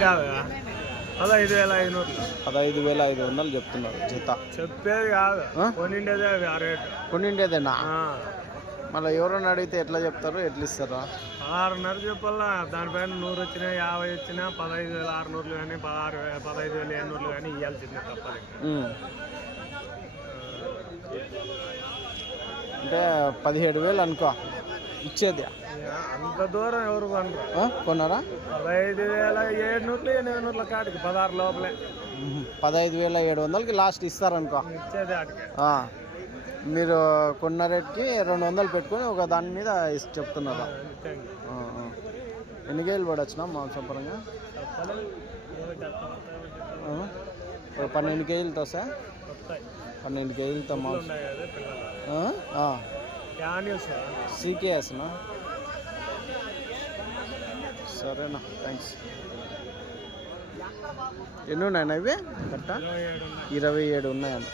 కాదు పదహైదు వేల ఐదు పదహైదు వేల ఐదు వందలు చెప్తున్నారు జత. చెప్పేది కాదు? కొనిండేదే ఆ రేటు. ఆ. మళ్ళీ ఎవరైనా అడిగితే ఎట్లా చెప్తారు ఎట్లా ఇస్తారా ఆరున్నర చెప్పాలా? దానిపైన నూరు వచ్చినా యాభై వచ్చినా పదహైదు వేల ఆరు నూరులు కానీ పదహారు పదహైదు వేల ఏడు నూరులు కానీ ఇవ్వాల్సిందే తప్పదు. ఉమ్. అంటే పదిహేడు వేలు అనుకో. ఇచ్చేది. అంత దూరం ఎవరు? కొన్నారా? పదహైదు వేల ఏడు నూరులు ఎనిమిది నూరుల కాటికి పదహారు లోపలే. పదహైదు వేల ఏడు వందలకి లాస్ట్ ఇస్తారనుకో. ఇచ్చేది. మీరు కొన్న రేట్కి రెండు వందలు పెట్టుకొని ఒక దాని మీద చెప్తున్నారు. ఎన్ని కేజీలు పడొచ్చిన ఆ? ఒక పన్నెండు కేజీలతో సార్ పన్నెండు కేజీలతో మాంసం. సీకేఎస్నా సరేనా థ్యాంక్స్ ఎన్ని ఉన్నాయన్న ఇవి? కరెక్టా? ఇరవై ఏడు ఉన్నాయి. ఇరవై ఏడు ఉన్నాయంట